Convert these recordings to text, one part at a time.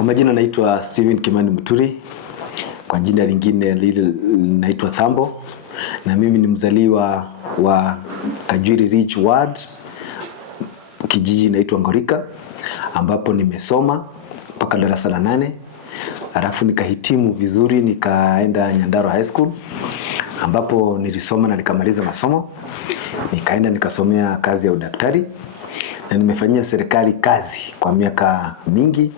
Kwa majina naitwa Steven Kimani Muturi, kwa jina lingine naitwa Thambo, na mimi ni mzaliwa wa Kajwiri Ridge Ward, kijiji naitwa Ngorika, ambapo nimesoma mpaka darasa la 8. Alafu nikahitimu vizuri, nikaenda Nyandarua High School ambapo nilisoma na nikamaliza masomo. Nikaenda nikasomea kazi ya udaktari na nimefanyia serikali kazi kwa miaka mingi,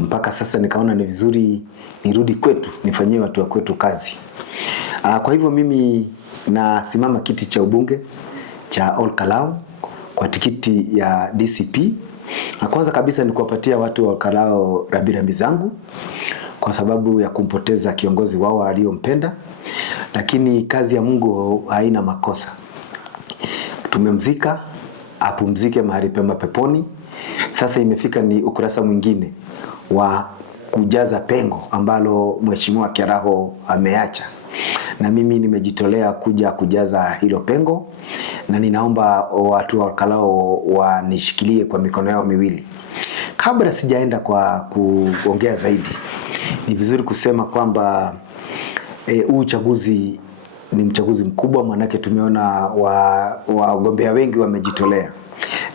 mpaka sasa nikaona ni vizuri nirudi kwetu nifanyie watu wa kwetu kazi. Kwa hivyo mimi nasimama kiti cha ubunge cha Ol Kalou kwa tikiti ya DCP. Na kwanza kabisa ni kuwapatia watu wa Ol Kalou rambirambi zangu kwa sababu ya kumpoteza kiongozi wao aliompenda, lakini kazi ya Mungu haina makosa. Tumemzika, apumzike mahali pema peponi. Sasa imefika ni ukurasa mwingine wa kujaza pengo ambalo Mheshimiwa Keraho ameacha, na mimi nimejitolea kuja kujaza hilo pengo, na ninaomba watu wa Ol Kalou wanishikilie kwa mikono yao miwili. Kabla sijaenda kwa kuongea zaidi, ni vizuri kusema kwamba huu uchaguzi ni mchaguzi mkubwa, manake tumeona wagombea wengi wamejitolea.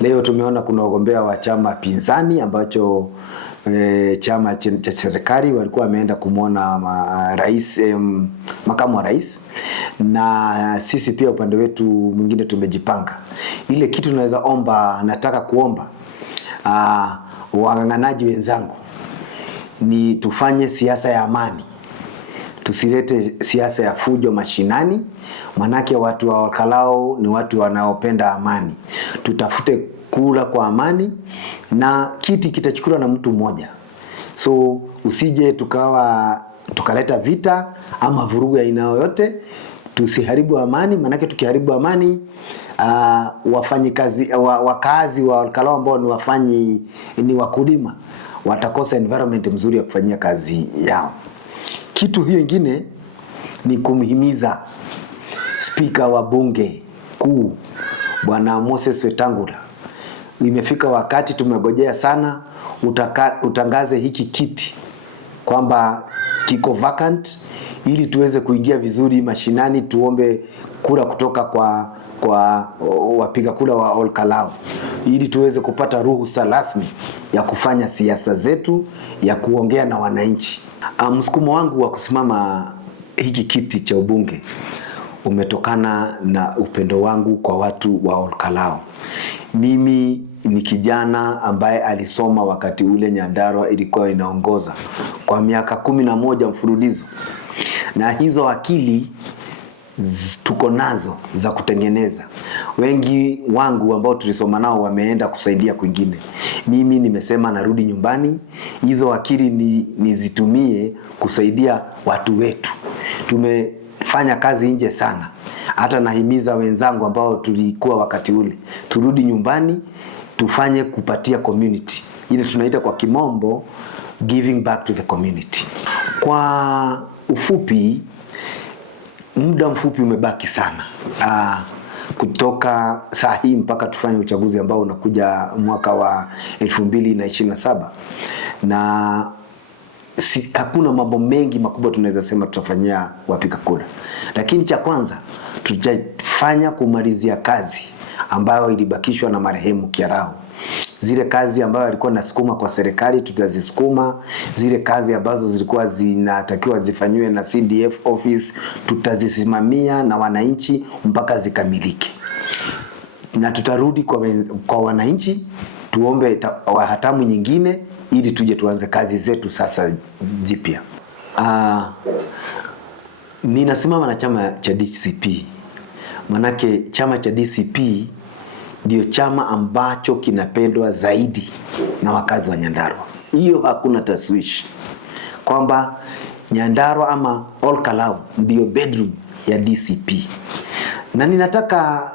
Leo tumeona kuna wagombea wa chama pinzani ambacho chama cha serikali walikuwa wameenda kumuona rais, makamu wa rais, na sisi pia upande wetu mwingine tumejipanga. Ile kitu tunaweza omba, nataka kuomba wang'ang'anaji wenzangu ni tufanye siasa ya amani. Tusilete siasa ya fujo mashinani, manake watu wa Ol Kalou ni watu wanaopenda amani. Tutafute kula kwa amani, na kiti kitachukuliwa na mtu mmoja. So usije tukaleta vita ama vurugu ya aina yoyote. Tusiharibu amani, manake tukiharibu amani wakazi wa Ol Kalou ambao ni wakulima watakosa environment mzuri ya kufanyia kazi yao. Kitu hiyo ingine ni kumhimiza Spika wa bunge kuu Bwana Moses Wetangula. Imefika wakati, tumegojea sana, utangaze hiki kiti kwamba kiko vacant, ili tuweze kuingia vizuri mashinani, tuombe kura kutoka kwa wapiga kura wa Ol Kalou, ili tuweze kupata ruhusa rasmi ya kufanya siasa zetu, ya kuongea na wananchi. Msukumo wangu wa kusimama hiki kiti cha ubunge umetokana na upendo wangu kwa watu wa Ol Kalou. Mimi ni kijana ambaye alisoma wakati ule Nyandarua ilikuwa inaongoza kwa miaka 11 mfululizo, na hizo akili tuko nazo za kutengeneza. Wengi wangu ambao tulisoma nao wameenda kusaidia kwingine. Mimi nimesema narudi nyumbani, hizo akili nizitumie kusaidia watu wetu. Tumefanya kazi nje sana. Hata nahimiza wenzangu ambao tulikuwa wakati ule, turudi nyumbani, tufanye kupatia community. Ile tunaita kwa kimombo giving back to the community. Kwa ufupi, muda mfupi umebaki sana. Kutoka saa hii mpaka tufanye uchaguzi ambao unakuja mwaka wa 2027. Na hakuna mambo mengi makubwa tunaweza sema tutafanyia wapiga kura. Lakini cha kwanza tutafanya kumalizia kazi ambayo ilibakishwa na marehemu Keraho. Zile kazi ambayo alikuwa nasukuma kwa serikali tutazisukuma. Zile kazi ambazo zilikuwa zinatakiwa zifanywe na CDF office tutazisimamia na wananchi mpaka zikamilike. Na tutarudi kwa wananchi tuombe hatamu nyingine ili tuje tuanze kazi zetu sasa jipya. Ninasimama na chama cha DCP. Manake chama cha DCP ndio chama ambacho kinapendwa zaidi na wakazi wa Nyandarua. Hiyo hakuna taswishi kwamba Nyandarua ama Ol Kalou ndio bedroom ya DCP. Na ninataka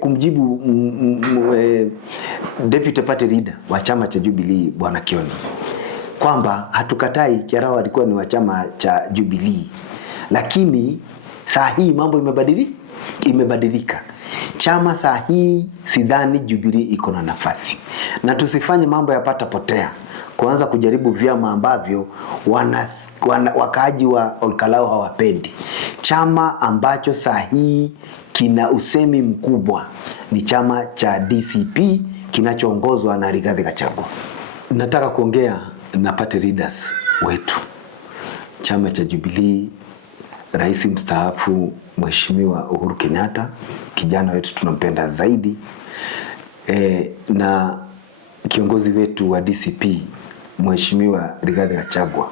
kumjibu Deputy Party Leader wa chama cha Jubilee Bwana Kioni kwamba hatukatai Keraho alikuwa ni wa chama cha Jubilee, lakini saa hii mambo imebadilika. Chama saa hii sidhani Jubilee iko na nafasi, na tusifanye mambo yapata potea kuanza kujaribu vyama ambavyo wakaaji wa Olkalau hawapendi. Chama ambacho saa hii kina usemi mkubwa ni chama cha DCP kinachoongozwa na Rigathi Gachagua. Nataka kuongea na party leaders wetu, chama cha Jubilee, Rais mstaafu Mheshimiwa Uhuru Kenyatta, kijana wetu tunampenda zaidi, na kiongozi wetu wa DCP Mheshimiwa Rigathi Gachagua.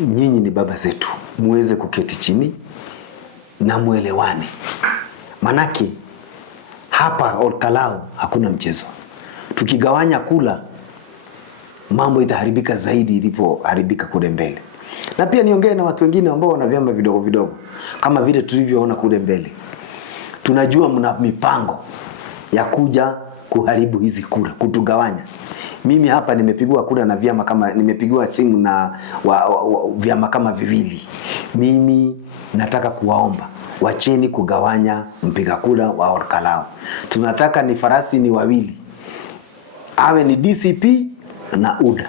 Nyinyi ni baba zetu, muweze kuketi chini na muelewane. Manake hapa Olkalau hakuna mchezo. Tukigawanya kula, mambo itaharibika zaidi ilipoharibika kule mbele. Na pia niongee na watu wengine ambao wana vyama vidogo vidogo kama vile tulivyoona kule mbele. Tunajua mna mipango ya kuja kuharibu hizi kura, kutugawanya. Mimi hapa nimepigwa kura na vyama kama, nimepigwa simu na vyama kama viwili. Mimi nataka kuwaomba wacheni kugawanya mpiga kura wa Olkalau. Tunataka ni farasi ni wawili, awe ni DCP na UDA.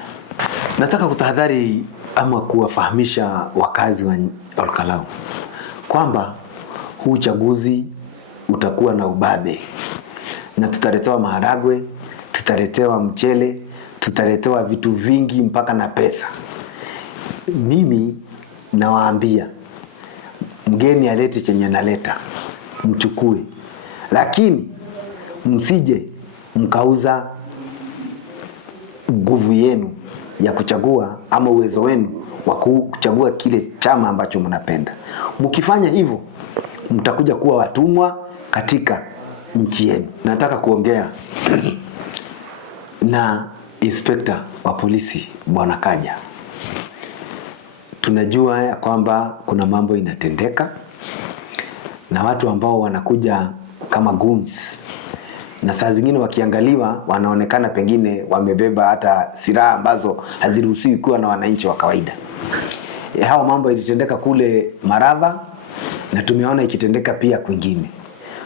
Nataka kutahadhari ama kuwafahamisha wakazi wa Olkalau kwamba huu uchaguzi utakuwa na ubabe, na tutaletewa maharagwe, tutaletewa mchele, tutaletewa vitu vingi mpaka na pesa. Mimi nawaambia mgeni alete chenye naleta, mchukue, lakini msije mkauza nguvu yenu ya kuchagua ama uwezo wenu wa kuchagua kile chama ambacho mnapenda. Mkifanya hivyo mtakuja kuwa watumwa katika nchi yenu. Nataka kuongea na inspector wa polisi Bwana Kaja. Tunajua ya kwamba kuna mambo inatendeka na watu ambao wanakuja kama goons, na saa zingine wakiangaliwa wanaonekana pengine wamebeba hata silaha ambazo haziruhusiwi kuwa na wananchi wa kawaida. Hao mambo ilitendeka kule Marava na tumeona ikitendeka pia kwingine.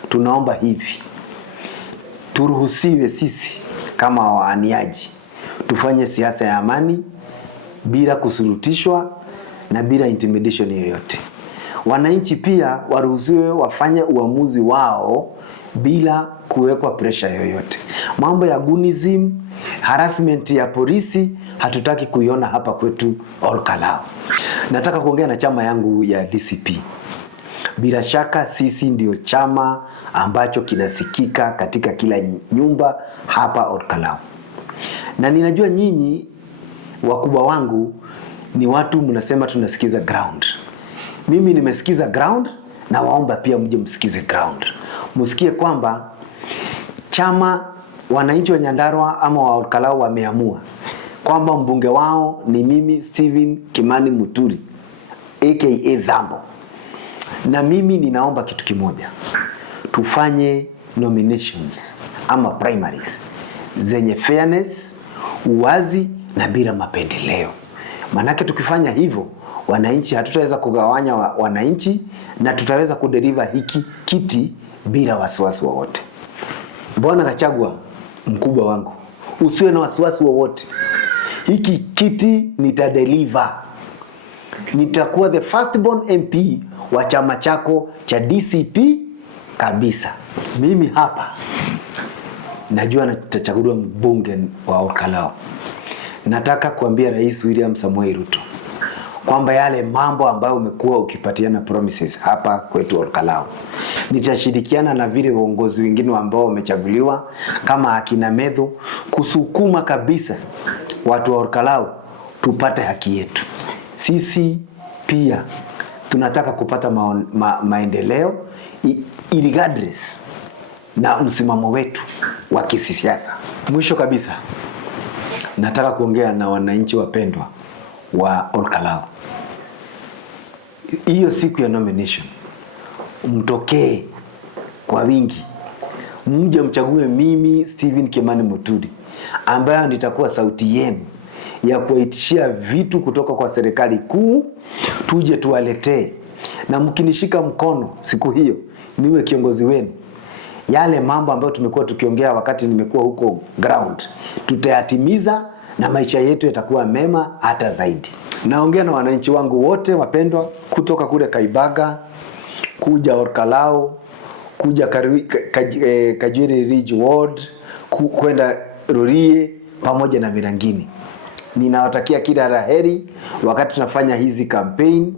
Tunaomba hivi, turuhusiwe sisi kama waaniaji tufanye siasa ya amani bila kusurutishwa na bila intimidation yoyote. Wananchi pia waruhusiwe wafanye uamuzi wao bila kuwekwa pressure yoyote. Mambo ya goonism, harassment ya polisi hatutaki kuiona hapa kwetu Olkalau. Nataka kuongea na chama yangu ya DCP. Bila shaka sisi ndio chama ambacho kinasikika katika kila nyumba hapa Olkalau. Na ninajua nyinyi wakubwa wangu ni watu mnasema tunasikiza ground. Mimi nimesikiza ground, na waomba pia mje msikize ground. Msikie kwamba chama wananchi wa Nyandarua ama wa Olkalau wameamua kwamba mbunge wao ni mimi Stephen Kimani Muturi aka Dhambo. Na mimi ninaomba kitu kimoja, tufanye nominations ama primaries zenye fairness, uwazi na bila mapendeleo. Manake tukifanya hivyo, wananchi hatutaweza kugawanya wananchi, na tutaweza kudeliver hiki kiti bila wasiwasi wowote. Bwana Gachagua, mkubwa wangu, usiwe na wasiwasi wowote. Hiki kiti nitadeliver. Nitakuwa the first born MP wa chama chako cha DCP kabisa. Mimi hapa najua nitachaguliwa mbunge wa Olkalau. Nataka kuambia Rais William Samoei Ruto kwamba yale mambo ambayo umekuwa ukipatiana promises hapa kwetu Olkalau, nitashirikiana na vile viongozi wengine ambao wamechaguliwa kama akina Medho kusukuma kabisa watu wa Olkalau tupate haki yetu. Sisi pia tunataka kupata maendeleo regardless na msimamo wetu wa kisiasa. Mwisho kabisa, nataka kuongea na wananchi wapendwa wa Olkalau. Hiyo siku ya nomination, mtokee kwa wingi, mje mchague mimi Stephen Kimani Muturi, ambaye nitakuwa sauti yenu ya kuwaitishia vitu kutoka kwa serikali kuu, tuje tuwaletee. Na mkinishika mkono siku hiyo niwe kiongozi wenu, yale mambo ambayo tumekuwa tukiongea wakati nimekuwa huko ground, tutayatimiza na maisha yetu yatakuwa mema hata zaidi. Naongea na wananchi wangu wote wapendwa, kutoka kule Kaibaga, kuja Orkalao, kuja Kajiri Ridge Ward, kwenda Rorie pamoja na Mirangini. Ninawatakia kila la heri wakati tunafanya hizi campaign.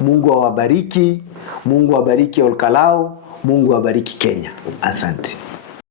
Mungu awabariki, Mungu awabariki Orkalao, Mungu awabariki Kenya. Asante.